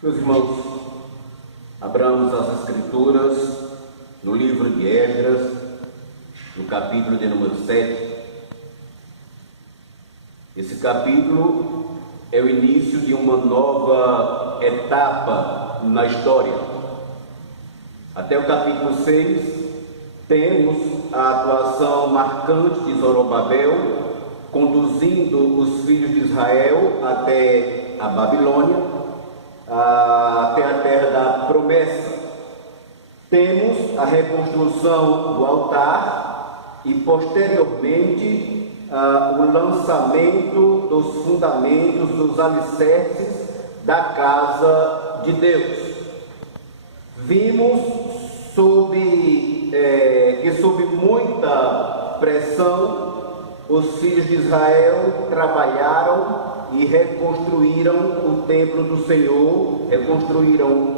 Meus irmãos, abramos as Escrituras no livro de Esdras, no capítulo de número 7. Esse capítulo é o início de uma nova etapa na história. Até o capítulo 6, temos a atuação marcante de Zorobabel, conduzindo os filhos de Israel até a Babilônia, até a terra da promessa. Temos a reconstrução do altar e, posteriormente, o lançamento dos fundamentos, dos alicerces da casa de Deus. Vimos que sob muita pressão, os filhos de Israel trabalharam e reconstruíram o templo do Senhor,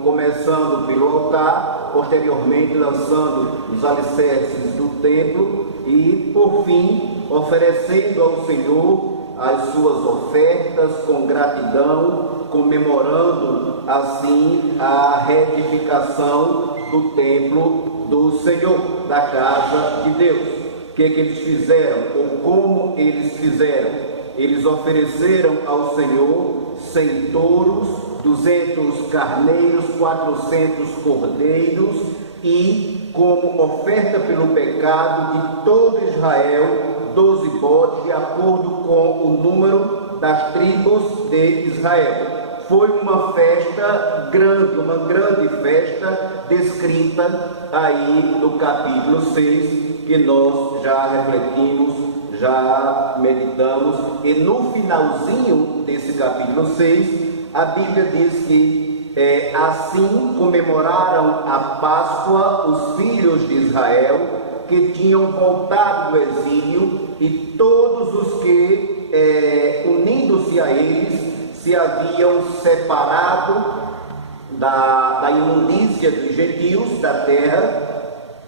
começando pelo altar, posteriormente lançando os alicerces do templo e, por fim, oferecendo ao Senhor as suas ofertas com gratidão, comemorando assim a reedificação do templo do Senhor, da casa de Deus. O que eles fizeram, ou como eles fizeram? Eles ofereceram ao Senhor 100 touros, 200 carneiros, 400 cordeiros e, como oferta pelo pecado de todo Israel, 12 bodes, de acordo com o número das tribos de Israel. Foi uma festa grande, uma grande festa descrita aí no capítulo 6, que nós já refletimos, já meditamos, e no finalzinho desse capítulo 6, a Bíblia diz que assim comemoraram a Páscoa os filhos de Israel que tinham voltado do exílio, e todos os que, unindo-se a eles, se haviam separado da imundícia dos gentios da terra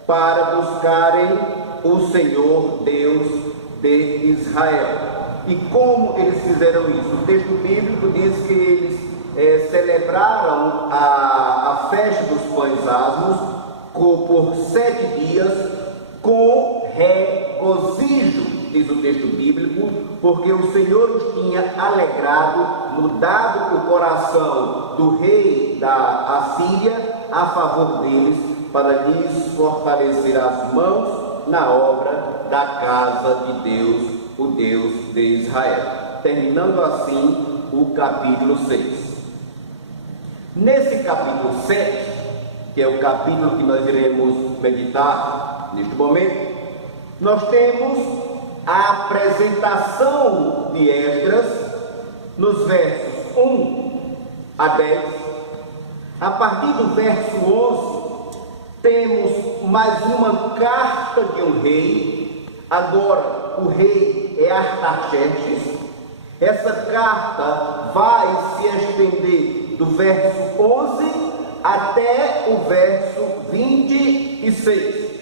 para buscarem o Senhor Deus de Israel. E como eles fizeram isso? O texto bíblico diz que eles celebraram a festa dos pães asmos por 7 dias com regozijo, diz o texto bíblico, porque o Senhor os tinha alegrado, mudado o coração do rei da Assíria a favor deles, para lhes fortalecer as mãos na obra da casa de Deus, o Deus de Israel. Terminando assim o capítulo 6. Nesse capítulo 7, que é o capítulo que nós iremos meditar neste momento, nós temos a apresentação de Esdras nos versos 1 a 10. A partir do verso 11, temos mais uma carta de um rei. Agora o rei é Artaxerxes. Essa carta vai se estender do verso 11 até o verso 26.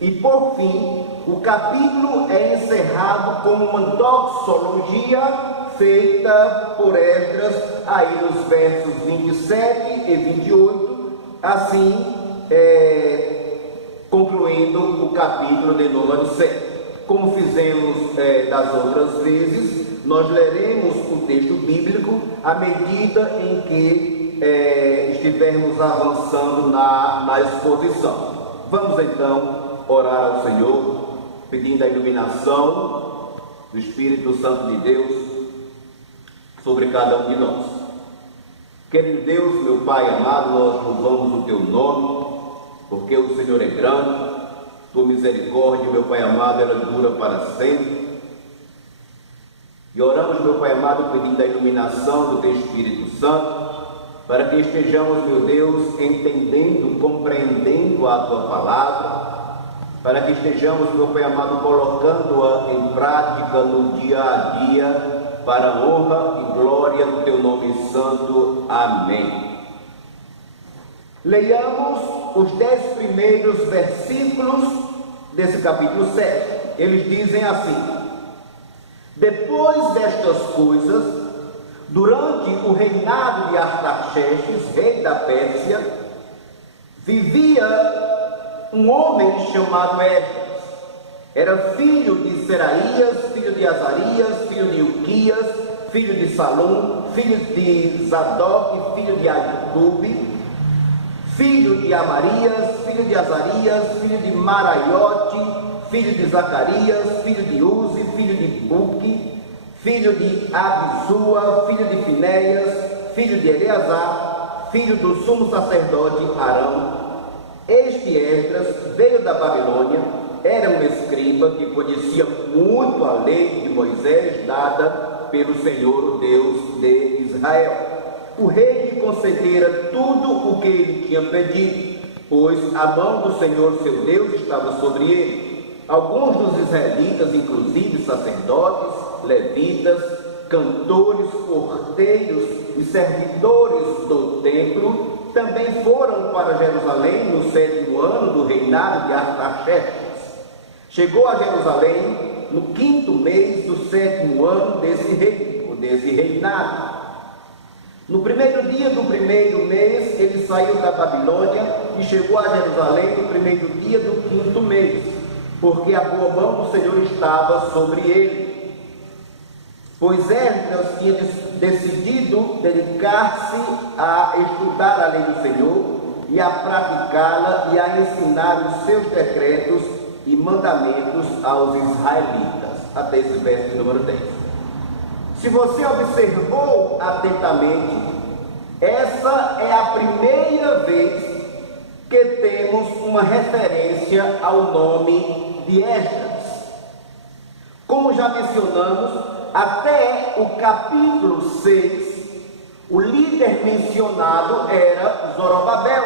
E por fim, o capítulo é encerrado com uma doxologia feita por Esdras, aí nos versos 27 e 28, assim concluindo o capítulo de número 7. Como fizemos das outras vezes, nós leremos o texto bíblico à medida em que estivermos avançando na exposição. Vamos então orar ao Senhor, pedindo a iluminação do Espírito Santo de Deus sobre cada um de nós. Querido Deus, meu Pai amado, nós louvamos o Teu nome, porque o Senhor é grande, Tua misericórdia, meu Pai amado, ela dura para sempre. E oramos, meu Pai amado, pedindo a iluminação do Teu Espírito Santo, para que estejamos, meu Deus, entendendo, compreendendo a Tua palavra, para que estejamos, meu Pai amado, colocando-a em prática no dia a dia, para a honra e glória do Teu nome santo. Amém. Leiamos os 10 primeiros versículos desse capítulo 7. Eles dizem assim: depois destas coisas, Durante o reinado de Artaxerxes, rei da Pérsia, vivia um homem chamado Esdras. Era filho de Seraías, filho de Azarias, filho de Ilquias, filho de Salum, filho de Zadok, filho de Acube, filho de Amarias, filho de Azarias, filho de Maraiote, filho de Zacarias, filho de Uzi, filho de Buque, filho de Abisua, filho de Finéias, filho de Eleazar, filho do sumo sacerdote Arão. Este Esdras veio da Babilônia, era um escriba que conhecia muito a lei de Moisés dada pelo Senhor, o Deus de Israel. O rei lhe concedera tudo o que ele tinha pedido, pois a mão do Senhor seu Deus estava sobre ele. Alguns dos israelitas, inclusive sacerdotes, levitas, cantores, porteiros e servidores do templo, também foram para Jerusalém no 7º ano do reinado de Artaxerxes. Chegou a Jerusalém no 5º mês do 7º ano desse reino, ou desse reinado. No primeiro dia do primeiro mês, ele saiu da Babilônia e chegou a Jerusalém no primeiro dia do 5º mês, porque a boa mão do Senhor estava sobre ele. Pois Esdras tinha decidido dedicar-se a estudar a lei do Senhor e a praticá-la e a ensinar os seus decretos e mandamentos aos israelitas. Até esse verso número 10. Se você observou atentamente, essa é a primeira vez que temos uma referência ao nome de Esdras. Como já mencionamos, até o capítulo 6, o líder mencionado era Zorobabel.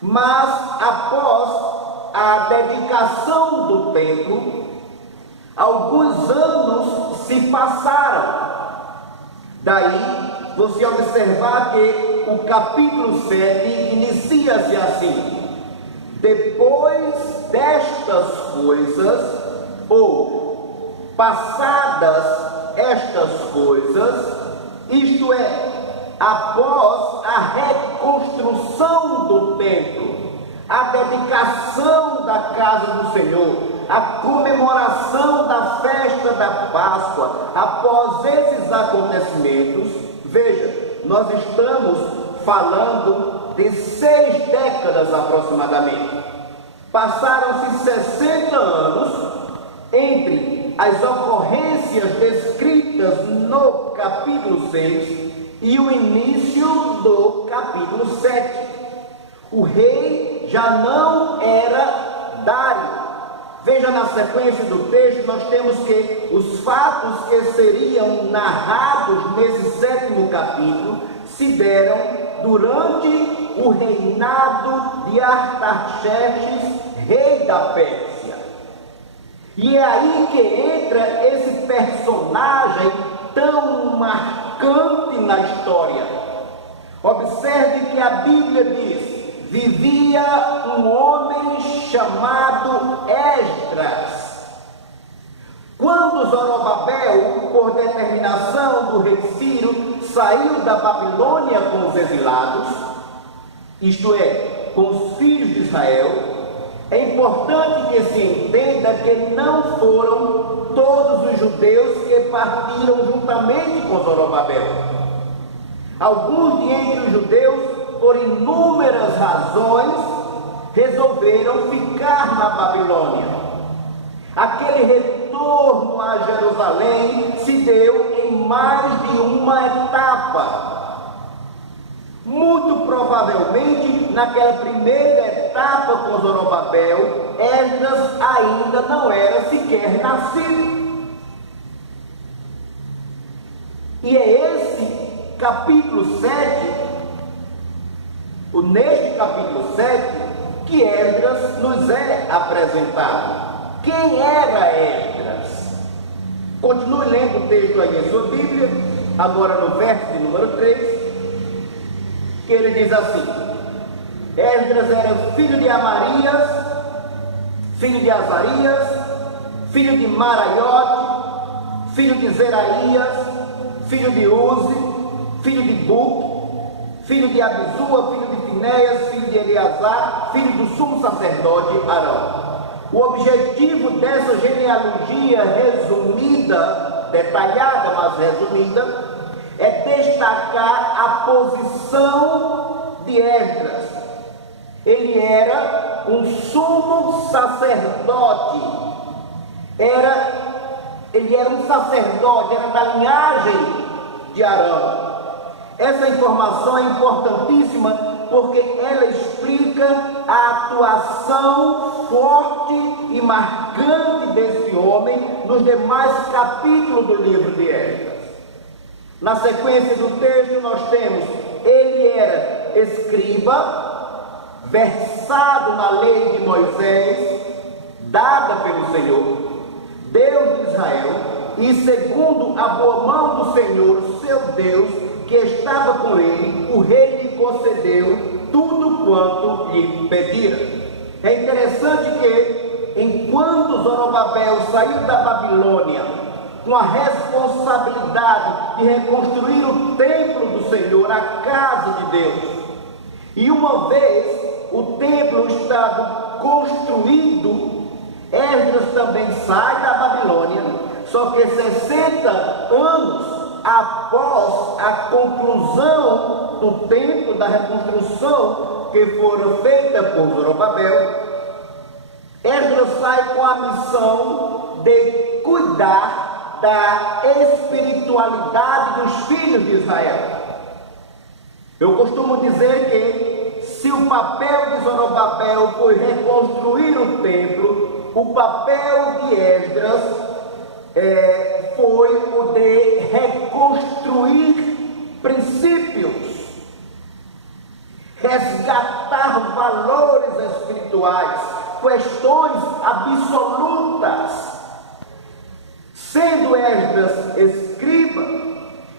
Mas após a dedicação do templo, alguns anos se passaram. Daí você observar que o capítulo 7 inicia-se assim: depois destas coisas, ou passadas estas coisas, isto é, após a reconstrução do templo, a dedicação da casa do Senhor, a comemoração da festa da Páscoa, após esses acontecimentos, veja, nós estamos falando de 6 décadas aproximadamente. Passaram-se 60 anos entre as ocorrências descritas no capítulo 6 e o início do capítulo 7. O rei já não era Dário. Veja na sequência do texto, nós temos que os fatos que seriam narrados nesse 7º capítulo se deram durante o reinado de Artaxerxes, rei da Pérsia. E é aí que entra esse personagem tão marcante na história. Observe que a Bíblia diz: vivia um homem chamado Esdras. Quando Zorobabel, por determinação do rei Ciro, saiu da Babilônia com os exilados, isto é, com os filhos de Israel, é importante que se entenda que não foram todos os judeus que partiram juntamente com Zorobabel. Alguns de entre os judeus, por inúmeras razões, resolveram ficar na Babilônia. Aquele retorno a Jerusalém se deu em mais de uma etapa. Muito provavelmente, naquela primeira etapa com Zorobabel, Esdras ainda não era sequer nascido. E é esse capítulo 7, neste capítulo 7, que Esdras nos é apresentado. Quem era Esdras? Continue lendo o texto aí em sua Bíblia, agora no verso de número 3, que ele diz assim: Esdras era filho de Amarias, filho de Azarias, filho de Maraiote, filho de Zeraías, filho de Uzi, filho de Buque, filho de Abisua, filho de Finéias, filho de Eleazar, filho do sumo sacerdote Arão. O objetivo dessa genealogia resumida, detalhada, mas resumida, é destacar a posição de Esdras. Ele era um sumo sacerdote, ele era um sacerdote, era da linhagem de Arão. Essa informação é importantíssima porque ela explica a atuação forte e marcante desse homem nos demais capítulos do livro de Esdras. Na sequência do texto nós temos: ele era escriba, versado na lei de Moisés, dada pelo Senhor, Deus de Israel, e segundo a boa mão do Senhor, seu Deus, que estava com ele, o rei lhe concedeu tudo quanto lhe pedira. É interessante que, enquanto Zorobabel saiu da Babilônia com a responsabilidade de reconstruir o templo do Senhor, a casa de Deus, e uma vez o templo estava construído, Esdras também sai da Babilônia, só que 60 anos após a conclusão do templo, da reconstrução que fora feita por Zorobabel, Esdras sai com a missão de cuidar da espiritualidade dos filhos de Israel. Eu costumo dizer que se o papel de Zorobabel foi reconstruir o templo, o papel de Esdras foi o de reconstruir princípios, resgatar valores espirituais, questões absolutas. Sendo Esdras escriba,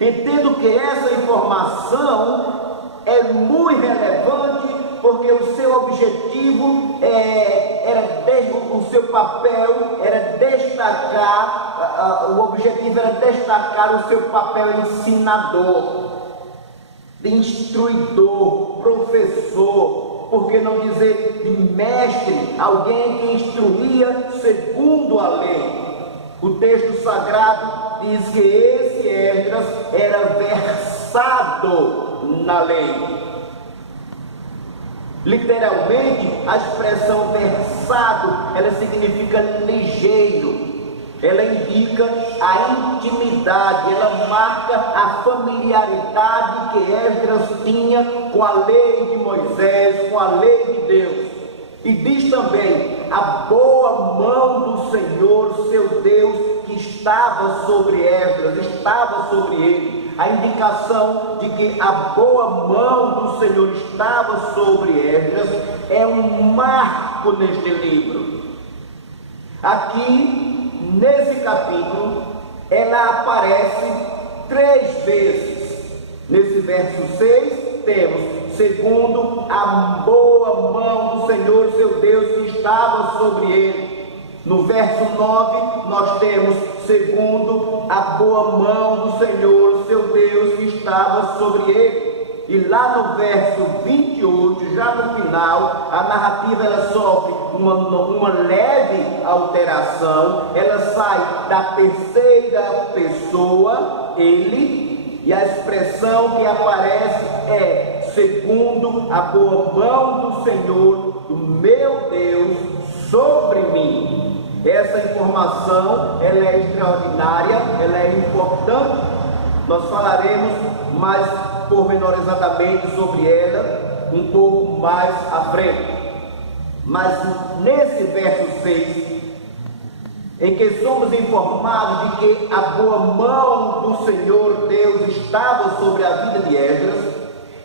entendo que essa informação é muito relevante, porque o seu objetivo o seu papel era destacar, o objetivo era destacar o seu papel ensinador, de instruidor, professor, por que não dizer de mestre, alguém que instruía segundo a lei. O texto sagrado diz que esse Esdras era versado na lei. Literalmente, a expressão versado, ela significa ligeiro. Ela indica a intimidade, ela marca a familiaridade que Esdras tinha com a lei de Moisés, com a lei de Deus. E diz também a boa mão do Senhor, seu Deus, que estava sobre Esdras, estava sobre ele. A indicação de que a boa mão do Senhor estava sobre Esdras é um marco neste livro. Aqui, nesse capítulo, ela aparece 3 vezes. Nesse verso 6, temos: segundo a boa mão do Senhor, seu Deus, que estava sobre ele. No verso 9, nós temos: segundo a boa mão do Senhor, seu Deus, que estava sobre ele. E lá no verso 28, já no final, a narrativa ela sofre uma leve alteração. Ela sai da terceira pessoa, ele, e a expressão que aparece é: segundo a boa mão do Senhor, do meu Deus, sobre mim. Essa informação, ela é extraordinária, ela é importante. Nós falaremos mais pormenorizadamente sobre ela um pouco mais à frente. Mas nesse verso 6, em que somos informados de que a boa mão do Senhor Deus estava sobre a vida de Esdras,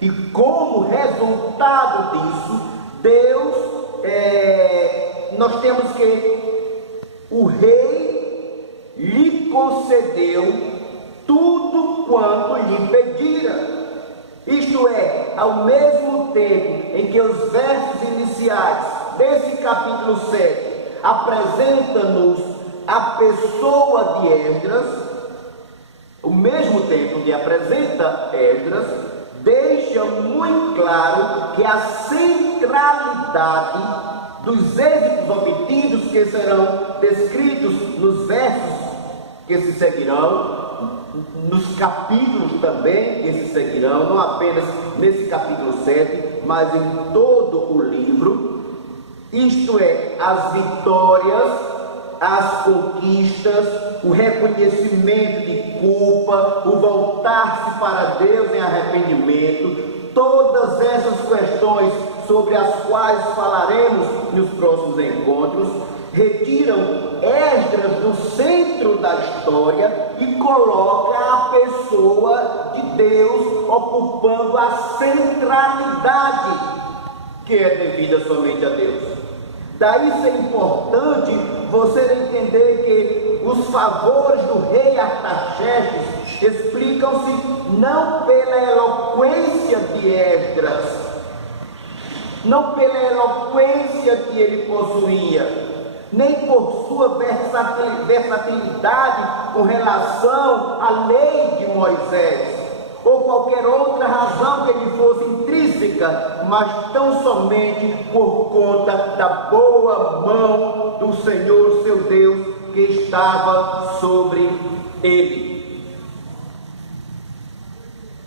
e como resultado disso, Deus, nós temos que o rei lhe concedeu tudo quanto lhe pedira. Isto é, ao mesmo tempo em que os versos iniciais desse capítulo 7 apresenta-nos a pessoa de Esdras, O mesmo texto que apresenta Esdras deixa muito claro que a centralidade dos êxitos obtidos, que serão descritos nos versos que se seguirão, nos capítulos também que se seguirão, não apenas nesse capítulo 7, mas em todo o livro, isto é, as vitórias, as conquistas, o reconhecimento de culpa, o voltar-se para Deus em arrependimento, todas essas questões sobre as quais falaremos nos próximos encontros, retiram Esdras do centro da história e coloca a pessoa de Deus ocupando a centralidade que é devida somente a Deus. Daí ser importante você entender que os favores do rei Artaxerxes explicam-se não pela eloquência de Esdras, não pela eloquência que ele possuía, nem por sua versatilidade com relação à lei de Moisés, ou qualquer outra razão que lhe fosse intrínseca, mas tão somente por conta da boa mão do Senhor seu Deus que estava sobre ele.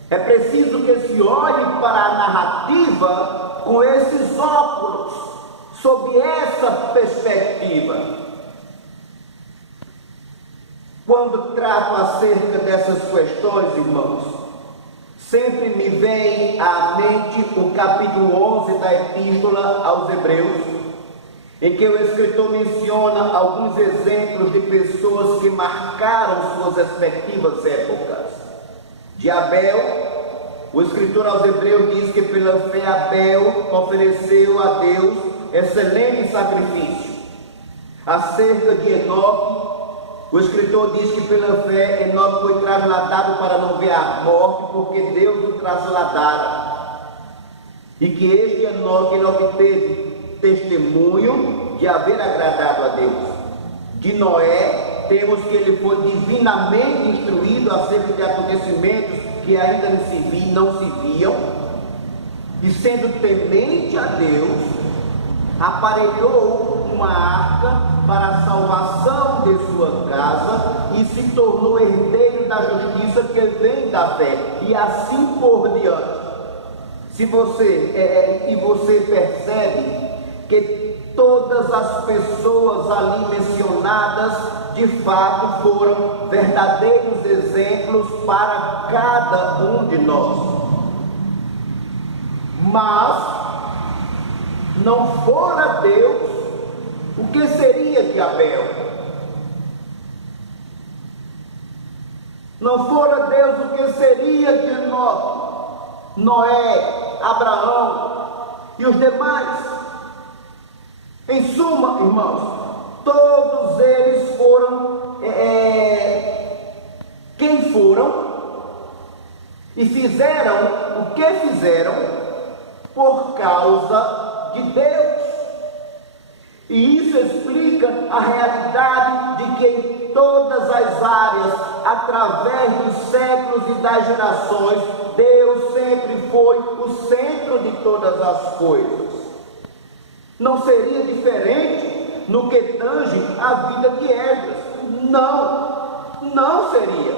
É preciso que se olhe para a narrativa com esses óculos, sob essa perspectiva. Quando trato acerca dessas questões, irmãos, sempre me vem à mente o capítulo 11 da Epístola aos Hebreus, em que o escritor menciona alguns exemplos de pessoas que marcaram suas respectivas épocas. De Abel, o escritor aos Hebreus diz que pela fé Abel ofereceu a Deus excelente sacrifício. Acerca de Enoque, o escritor diz que pela fé Enoque foi trasladado para não ver a morte, porque Deus o trasladara. E que este Enoque ele obteve testemunho de haver agradado a Deus. De Noé, temos que ele foi divinamente instruído acerca de acontecimentos que ainda não se viam, e sendo temente a Deus, aparelhou uma arca para a salvação de sua casa e se tornou herdeiro da justiça que vem da fé, e assim por diante. Se você percebe que todas as pessoas ali mencionadas de fato foram verdadeiros exemplos para cada um de nós. Mas não fora Deus, o que seria de Abel? Não fora Deus, o que seria de Noé, Abraão e os demais? Em suma, irmãos, todos eles foram quem foram e fizeram o que fizeram por causa de Deus. E isso explica a realidade de que em todas as áreas, através dos séculos e das gerações, Deus sempre foi o centro de todas as coisas. Não seria diferente no que tange a vida de Esdras. Não seria.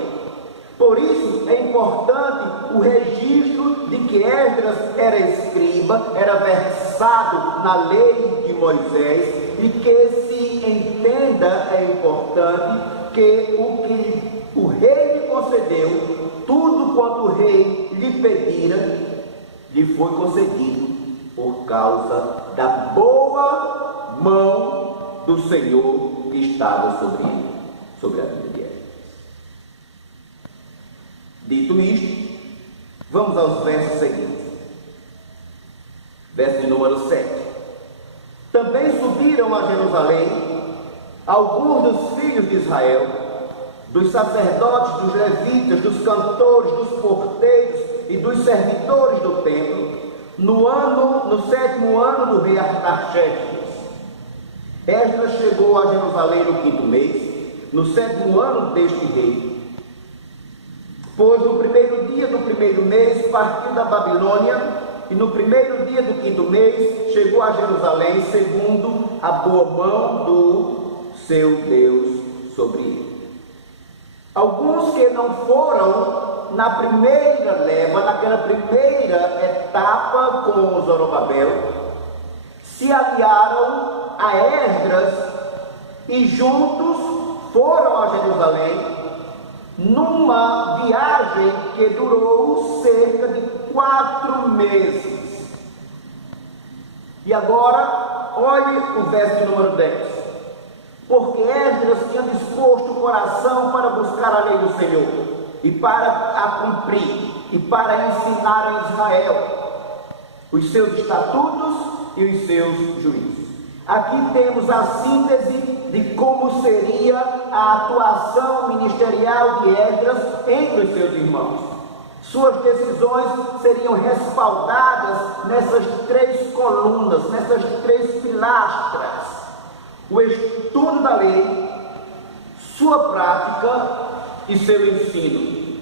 Por isso é importante o registro de que Esdras era escriba, era versado na lei de Moisés, e que se entenda, é importante, que o que o rei lhe concedeu, tudo quanto o rei lhe pedira, lhe foi concedido por causa da boa mão do Senhor que estava sobre ele, sobre a vida de Esdras. Dito isto, vamos aos versos seguintes. Verso de número 7. Também subiram a Jerusalém alguns dos filhos de Israel, dos sacerdotes, dos levitas, dos cantores, dos porteiros e dos servidores do templo, no 7º ano do rei Artaxerxes. Esdras chegou a Jerusalém no 5º mês, no 7º ano deste rei. Pois no primeiro dia do primeiro mês partiu da Babilônia, e no primeiro dia do quinto mês chegou a Jerusalém, segundo a boa mão do seu Deus sobre ele. Alguns que não foram na primeira leva, naquela primeira etapa com Zorobabel, se aliaram a Esdras e juntos foram a Jerusalém, numa viagem que durou cerca de 4 meses. E agora, olhe o verso de número 10. Porque Esdras tinha disposto o coração para buscar a lei do Senhor, e para a cumprir, e para ensinar a Israel os seus estatutos e os seus juízos. Aqui temos a síntese de como seria a atuação ministerial de Esdras entre os seus irmãos. Suas decisões seriam respaldadas nessas 3 colunas, nessas 3 pilastras: o estudo da lei, sua prática e seu ensino.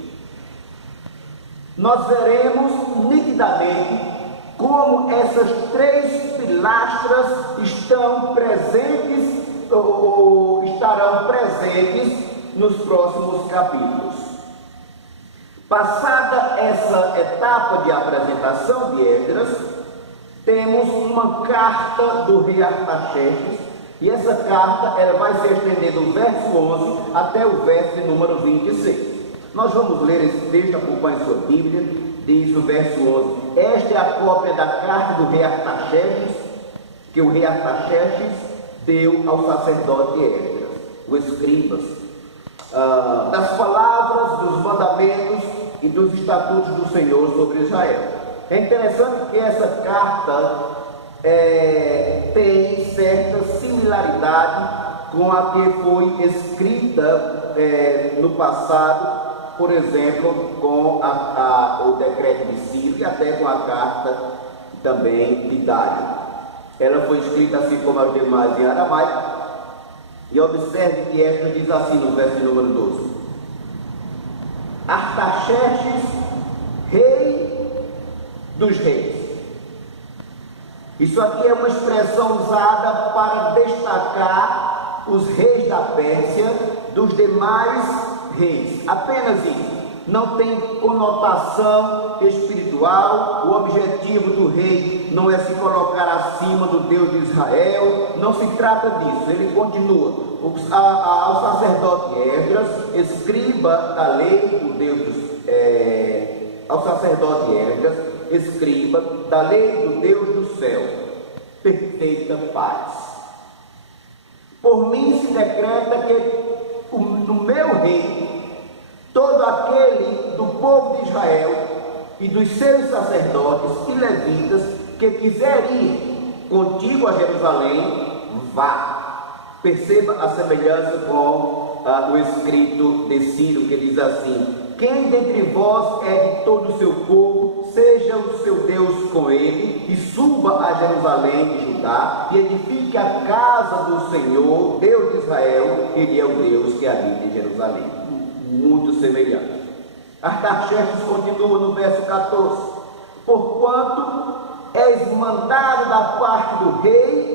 Nós veremos nitidamente como essas 3 pilastras estão presentes ou estarão presentes nos próximos capítulos. Passada essa etapa de apresentação de Esdras, temos uma carta do rei Artaxerxes, e essa carta ela vai se estender do verso 11 até o verso número 26. Nós vamos ler esse texto, acompanhe sua Bíblia. Diz o verso 11: esta é a cópia da carta do rei Artaxerxes, que o rei Artaxerxes deu ao sacerdote Esdras, o escribas, das palavras, dos mandamentos e dos estatutos do Senhor sobre Israel. É interessante que essa carta tem certa similaridade com a que foi escrita no passado, por exemplo, com o decreto de Ciro e até com a carta também de Dário. Ela foi escrita assim como as demais em aramaico, e observe que esta diz assim no verso número 12: Artaxerxes, rei dos reis. Isso aqui é uma expressão usada para destacar os reis da Pérsia dos demais reis. Apenas isso. Não tem conotação espiritual. O objetivo do rei não é se colocar acima do Deus de Israel. Não se trata disso. Ele continua. Ao sacerdote Esdras, escriba da lei do Deus ao sacerdote Esdras, escriba da lei do Deus do céu, perfeita paz. Por mim se decreta que no meu reino todo aquele do povo de Israel e dos seus sacerdotes e levitas que quiser ir contigo a Jerusalém, vá. Perceba a semelhança com o escrito de Ciro, que diz assim: quem dentre vós é de todo o seu povo, seja o seu Deus com ele, e suba a Jerusalém de Judá, e edifique a casa do Senhor, Deus de Israel, ele é o Deus que habita em Jerusalém. Muito semelhante. Artaxerxes continua no verso 14: porquanto és mandado da parte do rei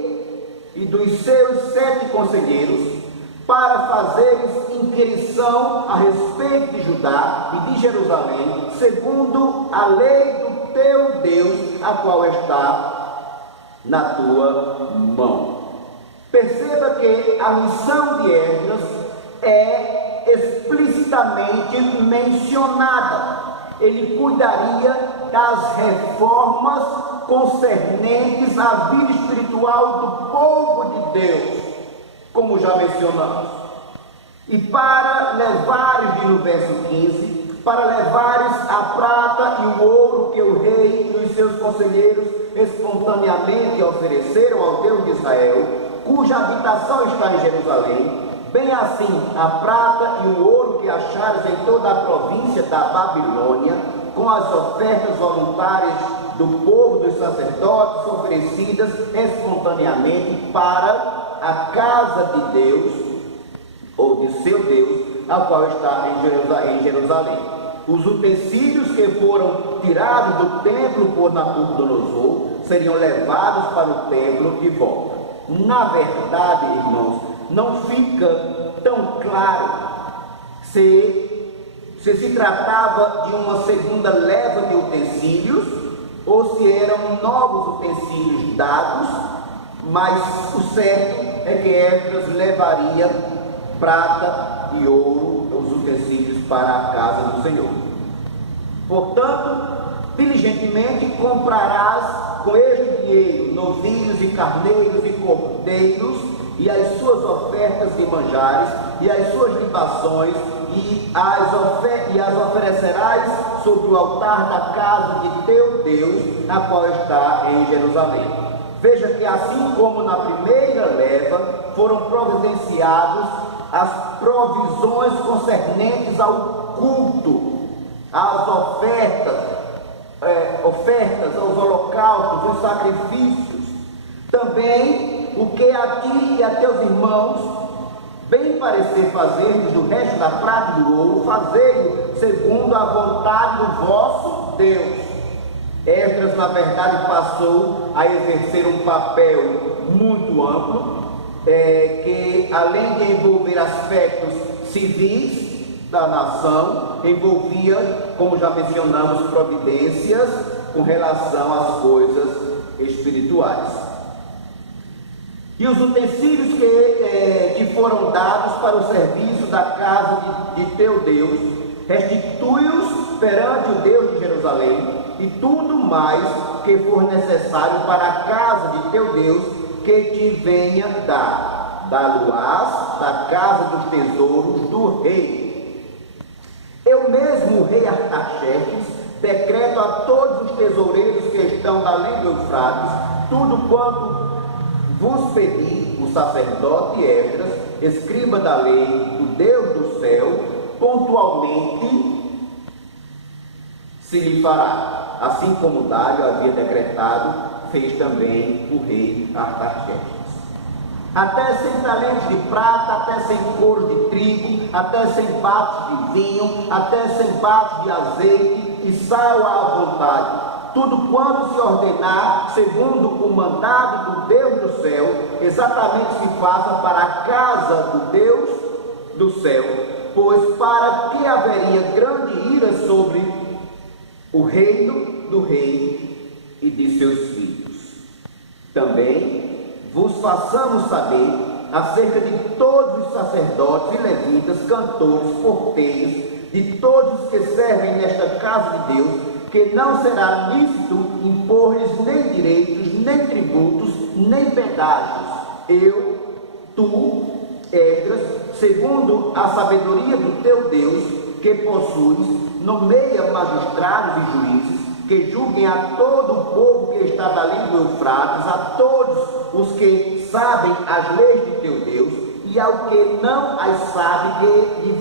e dos seus 7 conselheiros, para fazeres inquirição a respeito de Judá e de Jerusalém, segundo a lei do teu Deus, a qual está na tua mão. Perceba que a missão de Esdras é explicitamente mencionada. Ele cuidaria das reformas concernentes à vida espiritual do povo de Deus, como já mencionamos. E para levares, diz no verso 15, para levares a prata e o ouro que o rei e os seus conselheiros espontaneamente ofereceram ao Deus de Israel, cuja habitação está em Jerusalém, bem assim a prata e o ouro que achares em toda a província da Babilônia, com as ofertas voluntárias do povo dos sacerdotes oferecidas espontaneamente para a casa de Deus, ou de seu Deus, a qual está em Jerusalém. os utensílios que foram tirados do templo por Nabucodonosor seriam levados para o templo de volta. Na verdade, irmãos, não fica tão claro se tratava de uma segunda leva de utensílios ou se eram novos utensílios dados, mas o certo é que Esdras levaria prata e ouro, os utensílios, para a casa do Senhor. Portanto, diligentemente comprarás com este dinheiro novilhos e carneiros e cordeiros, e as suas ofertas de manjares, e as suas libações, e as oferecerás sobre o altar da casa de teu Deus, a qual está em Jerusalém. Veja que assim como na primeira leva foram providenciados as provisões concernentes ao culto, às ofertas, aos holocaustos, os sacrifícios, também o que a ti e a teus irmãos bem parecer fazermos do resto da prata e do ouro, fazei-o segundo a vontade do vosso Deus. Esdras, na verdade, passou a exercer um papel muito amplo, que além de envolver aspectos civis da nação, envolvia, como já mencionamos, providências com relação às coisas espirituais. E os utensílios que foram dados para o serviço da casa de teu Deus, restitui-os perante o Deus de Jerusalém, e tudo mais que for necessário para a casa de teu Deus, que te venha da-lo-ás da casa dos tesouros do rei. Eu mesmo, o rei Artaxerxes, decreto a todos os tesoureiros que estão além do Eufrates, tudo quanto vos pedi, o sacerdote Esdras, escriba da lei do Deus do céu, pontualmente se lhe fará. Assim como Dário havia decretado, fez também o rei Artaxerxes. Até 100 talentos de prata, até 100 coros de trigo, até 100 bates de vinho, até 100 bates de azeite, e saiam à vontade. Tudo quanto se ordenar, segundo o mandado do Deus do céu, exatamente se faça para a casa do Deus do céu, pois para que haveria grande ira sobre o reino do rei e de seus filhos. Também vos façamos saber acerca de todos os sacerdotes e levitas, cantores, porteiros, de todos os que servem nesta casa de Deus, que não será lícito impor-lhes nem direitos, nem tributos, nem pedágios. Eu, tu, Esdras, segundo a sabedoria do teu Deus, que possuis, nomeia magistrados e juízes, que julguem a todo o povo que está além do Eufrates, a todos os que sabem as leis de teu Deus, e ao que não as sabe, que lhes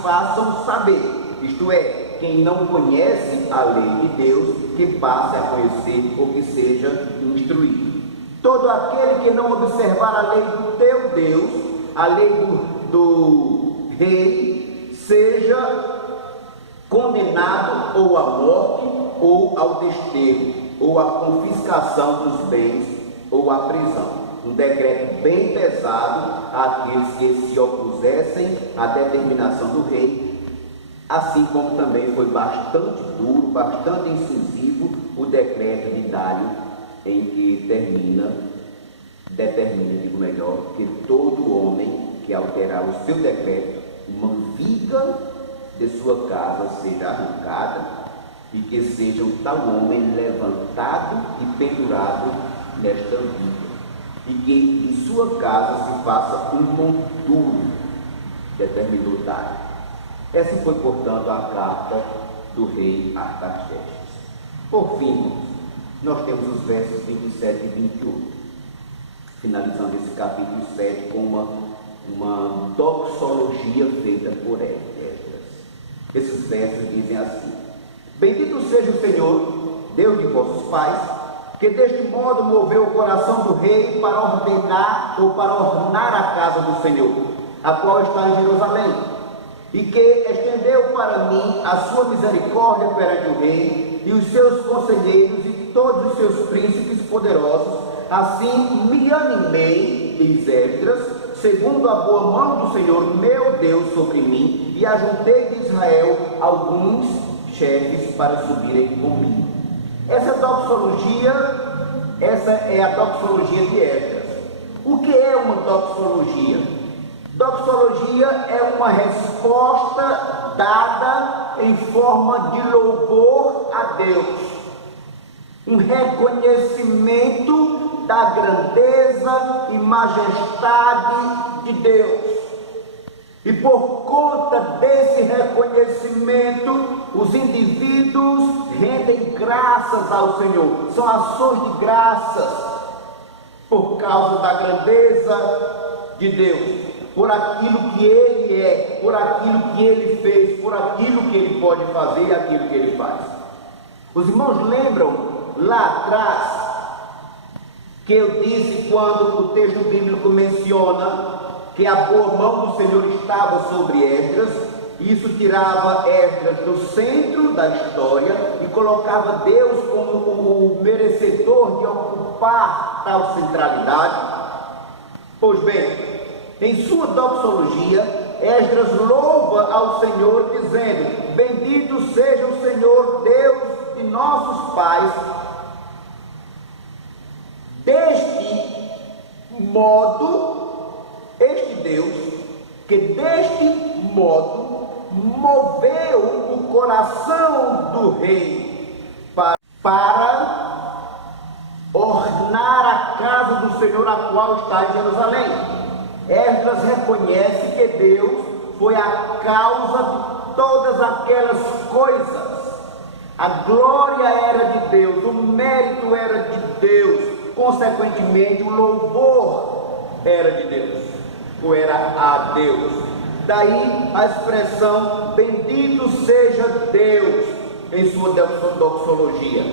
façam saber. Isto é, quem não conhece a lei de Deus, que passe a conhecer ou que seja instruído. Todo aquele que não observar a lei do teu Deus, a lei do rei, seja condenado ou à morte, ou ao desterro, ou à confiscação dos bens, ou à prisão. Um decreto bem pesado àqueles que se opusessem à determinação do rei, assim como também foi bastante duro, bastante incisivo o decreto de Dário, em que determina, digo melhor, que todo homem que alterar o seu decreto, uma viga de sua casa seja arrancada, e que seja o tal homem levantado e pendurado nesta viga, e que em sua casa se faça um monturo, determinou Dário. Essa foi, portanto, a carta do rei Artaxerxes. Por fim, nós temos os versos 27 e 28, finalizando esse capítulo 7 com uma doxologia feita por Esdras. Esses versos dizem assim: Bendito seja o Senhor, Deus de vossos pais, que deste modo moveu o coração do rei para ordenar ou para ornar a casa do Senhor, a qual está em Jerusalém. e que estendeu para mim a sua misericórdia perante o rei e os seus conselheiros e todos os seus príncipes poderosos. Assim me animei, diz Esdras, segundo a boa mão do Senhor meu Deus sobre mim, e ajuntei de Israel alguns chefes para subirem comigo. Essa é a doxologia de Esdras. O que é uma doxologia? Doxologia é uma resposta dada em forma de louvor a Deus, um reconhecimento da grandeza e majestade de Deus. E por conta desse reconhecimento, os indivíduos rendem graças ao Senhor. São ações de graças por causa da grandeza de Deus, por aquilo que Ele é, por aquilo que Ele fez, por aquilo que Ele pode fazer e aquilo que Ele faz. Os irmãos lembram lá atrás que eu disse quando o texto bíblico menciona que a boa mão do Senhor estava sobre Esdras, e isso tirava Esdras do centro da história e colocava Deus como o merecedor de ocupar tal centralidade? Pois bem, em sua doxologia, Esdras louva ao Senhor dizendo: bendito seja o Senhor Deus de nossos pais, deste modo, este Deus, que deste modo moveu o coração do rei para ornar a casa do Senhor, a qual está em Jerusalém. Esdras reconhece que Deus foi a causa de todas aquelas coisas. A glória era de Deus, o mérito era de Deus, consequentemente o louvor era de Deus, ou era a Deus. Daí a expressão bendito seja Deus em sua doxologia.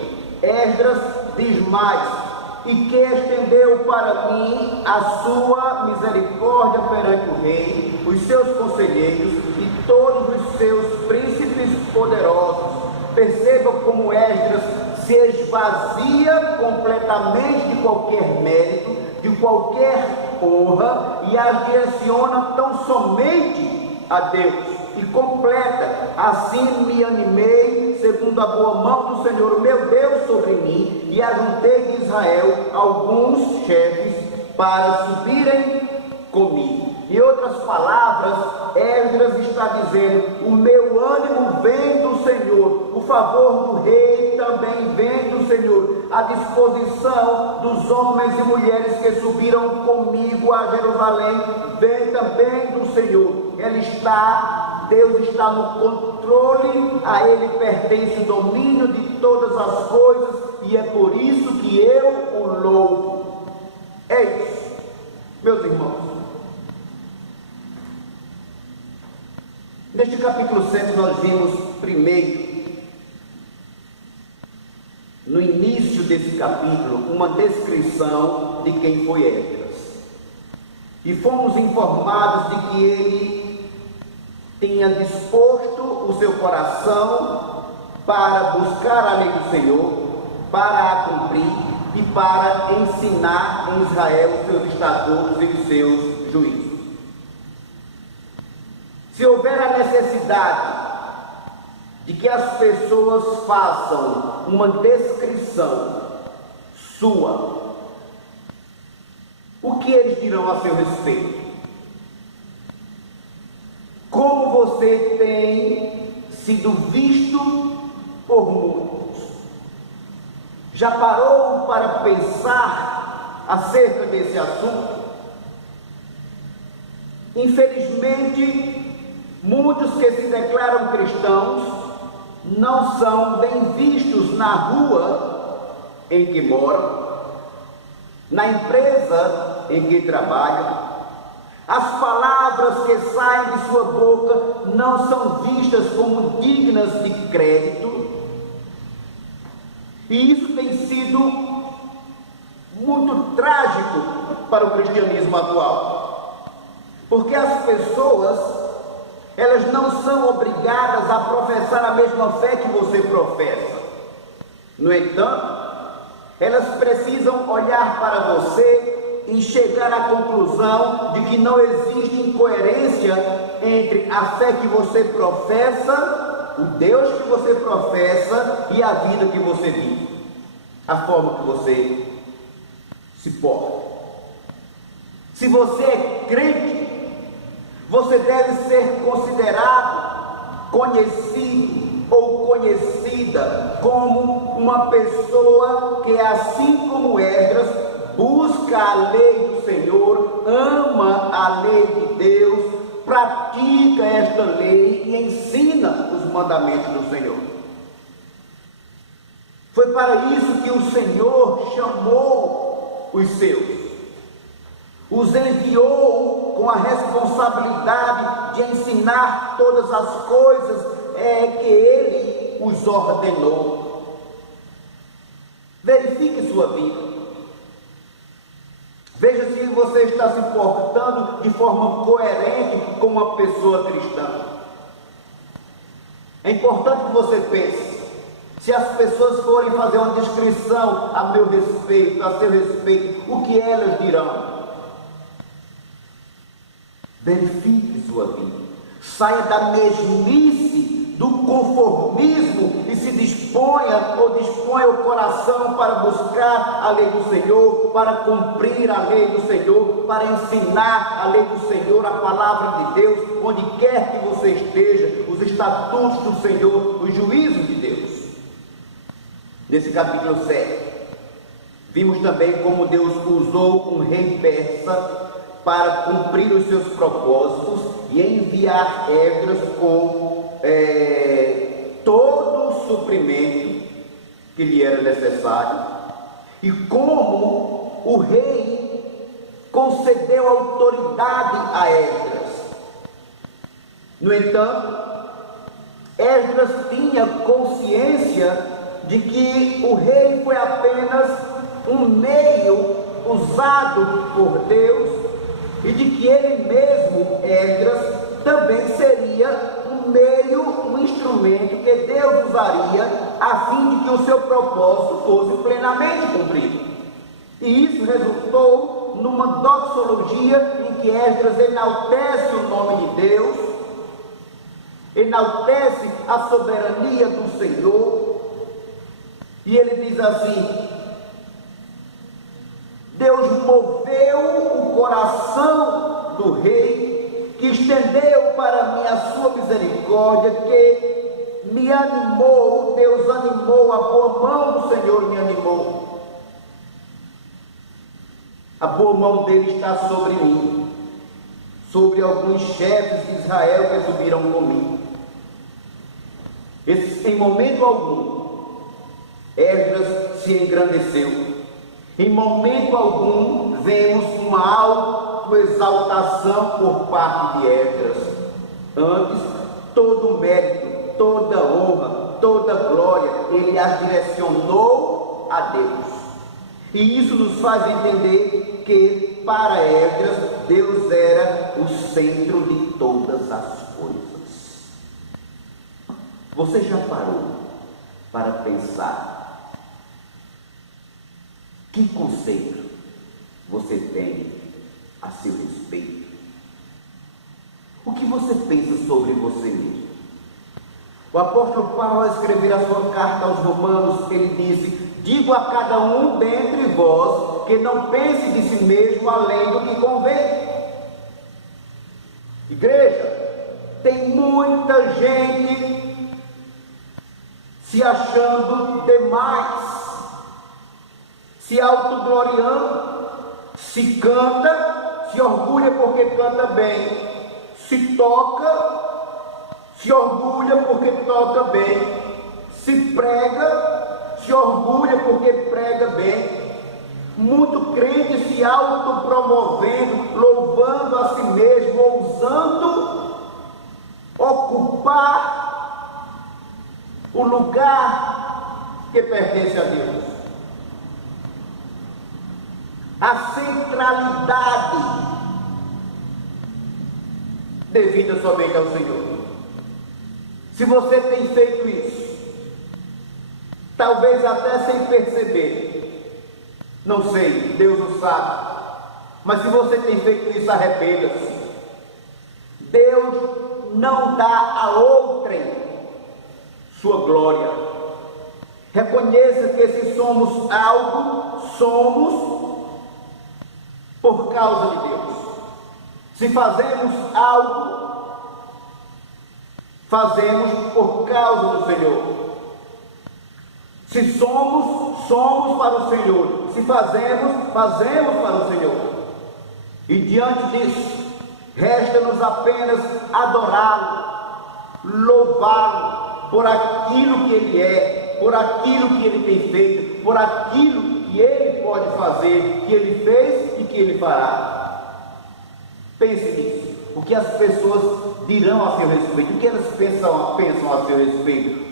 Esdras diz mais: e que estendeu para mim a sua misericórdia perante o rei, os seus conselheiros e todos os seus príncipes poderosos. Perceba como Esdras se esvazia completamente de qualquer mérito, de qualquer honra, e as direciona tão somente a Deus, e completa: assim me animei, segundo a boa mão do Senhor meu Deus sobre mim, e ajuntei de Israel alguns chefes para subirem comigo. Em outras palavras, Esdras está dizendo: o meu ânimo vem do Senhor, o favor do rei também vem do Senhor, a disposição dos homens e mulheres que subiram comigo a Jerusalém vem também do Senhor. Deus está no controle, a Ele pertence o domínio de todas as coisas, e é por isso que eu o louvo. É isso, meus irmãos. Neste capítulo 7 nós vimos primeiro, no início desse capítulo, uma descrição de quem foi Esdras. E fomos informados de que ele tinha disposto o seu coração para buscar a lei do Senhor, para a cumprir e para ensinar em Israel os seus estatutos e os seus juízos. Se houver a necessidade de que as pessoas façam uma descrição sua, o que eles dirão a seu respeito? Como você tem sido visto por muitos? Já parou para pensar acerca desse assunto? Infelizmente, muitos que se declaram cristãos não são bem vistos na rua em que moram, na empresa em que trabalham. As palavras que saem de sua boca não são vistas como dignas de crédito. E isso tem sido muito trágico para o cristianismo atual, porque as pessoas Elas não são obrigadas a professar a mesma fé que você professa. No entanto, elas precisam olhar para você e chegar à conclusão de que não existe incoerência entre a fé que você professa, o Deus que você professa e a vida que você vive, a forma que você se porta. Se você é crente, você deve ser considerado, conhecido ou conhecida como uma pessoa que, assim como Esdras, busca a lei do Senhor, ama a lei de Deus, pratica esta lei e ensina os mandamentos do Senhor. Foi para isso que o Senhor chamou os seus, os enviou com a responsabilidade de ensinar todas as coisas que Ele os ordenou. Verifique sua vida. Veja se você está se portando de forma coerente com uma pessoa cristã. É importante que você pense. Se as pessoas forem fazer uma descrição a meu respeito, a seu respeito, o que elas dirão? Verifique sua vida. Saia da mesmice, do conformismo e se disponha o coração para buscar a lei do Senhor, para cumprir a lei do Senhor, para ensinar a lei do Senhor, a palavra de Deus, onde quer que você esteja, os estatutos do Senhor, os juízos de Deus. Nesse capítulo 7, vimos também como Deus usou um rei persa para cumprir os seus propósitos e enviar Esdras com todo o suprimento que lhe era necessário, e como o rei concedeu autoridade a Esdras. No entanto, Esdras tinha consciência de que o rei foi apenas um meio usado por Deus, e de que ele mesmo, Esdras, também seria um meio, um instrumento que Deus usaria a fim de que o seu propósito fosse plenamente cumprido. E isso resultou numa doxologia em que Esdras enaltece o nome de Deus, enaltece a soberania do Senhor, e ele diz assim: Deus moveu o coração do rei, que estendeu para mim a sua misericórdia, que me animou, Deus animou, a boa mão do Senhor me animou. A boa mão dele está sobre mim, sobre alguns chefes de Israel que subiram comigo. Em momento algum, Esdras se engrandeceu. Em momento algum, vemos uma autoexaltação por parte de Esdras. Antes, todo o mérito, toda honra, toda glória, ele as direcionou a Deus. E isso nos faz entender que, para Esdras, Deus era o centro de todas as coisas. Você já parou para pensar que conceito você tem a seu respeito? O que você pensa sobre você mesmo? O apóstolo Paulo, ao escrever a sua carta aos Romanos, ele disse: digo a cada um dentre vós que não pense de si mesmo além do que convém. Igreja, tem muita gente se achando demais, se autogloriando, se canta, se orgulha porque canta bem, se toca, se orgulha porque toca bem, se prega, se orgulha porque prega bem. Muito crente se autopromovendo, louvando a si mesmo, ousando ocupar o lugar que pertence a Deus. A centralidade devida somente ao Senhor. Se você tem feito isso, talvez até sem perceber, não sei, Deus o sabe, mas se você tem feito isso, arrependa-se. Deus não dá a outrem sua glória. Reconheça que se somos algo, somos por causa de Deus. Se fazemos algo, fazemos por causa do Senhor. Se somos, somos para o Senhor. Se fazemos, fazemos para o Senhor. E diante disso, resta-nos apenas adorá-lo, louvá-lo por aquilo que Ele é, por aquilo que Ele tem feito, por aquilo que Ele pode fazer, que Ele fez e que Ele fará. Pense nisso. O que as pessoas dirão a seu respeito, o que elas pensam a seu respeito,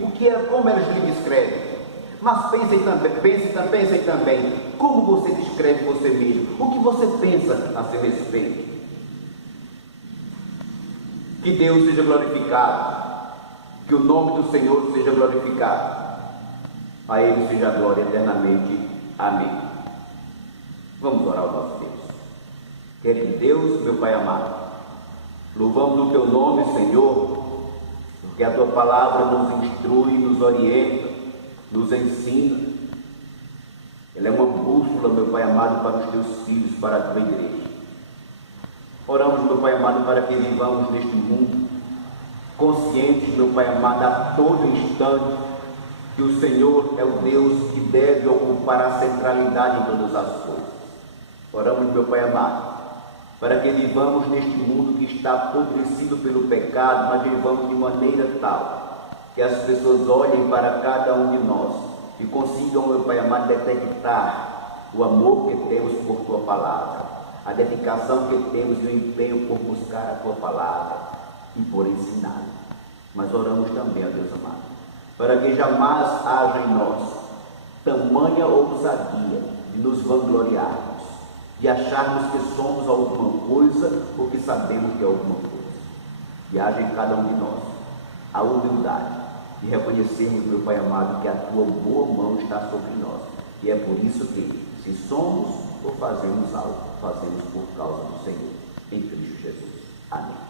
como elas lhe descrevem. Mas pense também como você descreve você mesmo, o que você pensa a seu respeito. Que Deus seja glorificado, que o nome do Senhor seja glorificado, a Ele seja a glória eternamente. Amém. Vamos orar ao nosso Deus. Querido Deus, meu Pai amado, louvamos o Teu nome, Senhor, porque a Tua palavra nos instrui, nos orienta, nos ensina. Ela é uma bússola, meu Pai amado, para os Teus filhos, para a Tua igreja. Oramos, meu Pai amado, para que vivamos neste mundo conscientes, meu Pai amado, a todo instante que o Senhor é o Deus que deve ocupar a centralidade em todas as coisas. Oramos, meu Pai amado, para que vivamos neste mundo que está apodrecido pelo pecado, mas vivamos de maneira tal que as pessoas olhem para cada um de nós e consigam, meu Pai amado, detectar o amor que temos por Tua palavra, a dedicação que temos e o empenho por buscar a Tua palavra e por ensinar. Mas oramos também, ó Deus amado, para que jamais haja em nós tamanha ousadia de nos vangloriarmos, de acharmos que somos alguma coisa ou que sabemos que é alguma coisa. E haja em cada um de nós a humildade de reconhecermos, meu Pai amado, que a Tua boa mão está sobre nós. E é por isso que, se somos ou fazemos algo, fazemos por causa do Senhor, em Cristo Jesus. Amém.